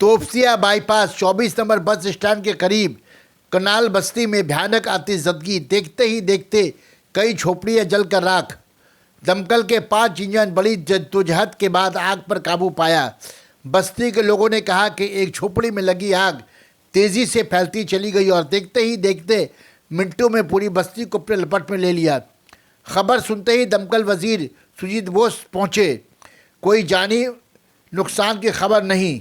Topsia bypass 24 number bus stand के करीब कनाल बस्ती में भयानक आतिशबाजी। देखते ही देखते कई झोपड़ियां जलकर राख। दमकल के 5 इंजन बड़ी जद्दोजहद के बाद आग पर काबू पाया। बस्ती के लोगों ने कहा कि एक झोपड़ी में लगी आग तेजी से फैलती चली गई और देखते ही देखते मिनटों में पूरी बस्ती को अपने लपट में ले लिया। खबर सुनते ही दमकल वजीर सुजीत बोस पहुंचे। कोई जानी नुकसान की खबर नहीं।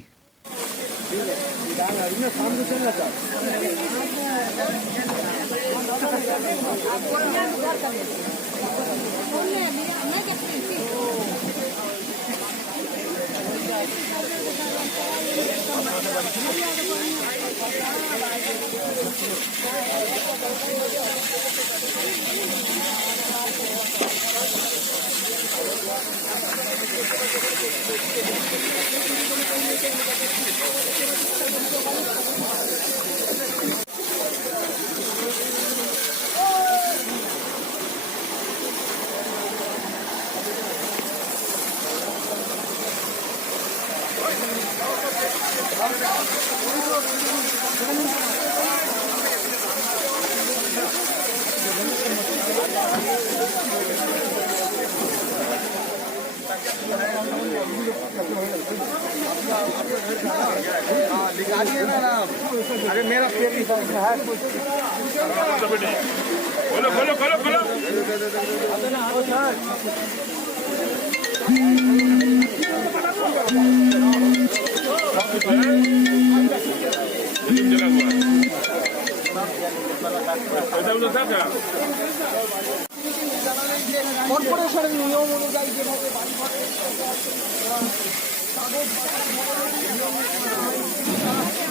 अरे मेरा पेट है। खोलो खोलो खोलो खोलो। কর্পোরেশনের নিয়ম অনুযায়ী যেভাবে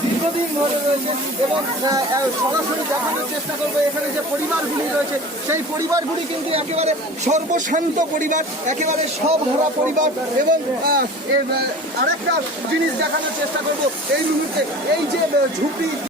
দীর্ঘদিন ধরে রয়েছে এবং সরাসরি দেখানোর চেষ্টা করবো এখানে যে পরিবারগুলি রয়েছে সেই পরিবারগুলি কিন্তু একেবারে সর্বশান্ত পরিবার, একেবারে সব ভরা পরিবার। এবং আরেকটা জিনিস দেখানোর চেষ্টা করবো এই মুহূর্তে, এই যে ঝুপড়ি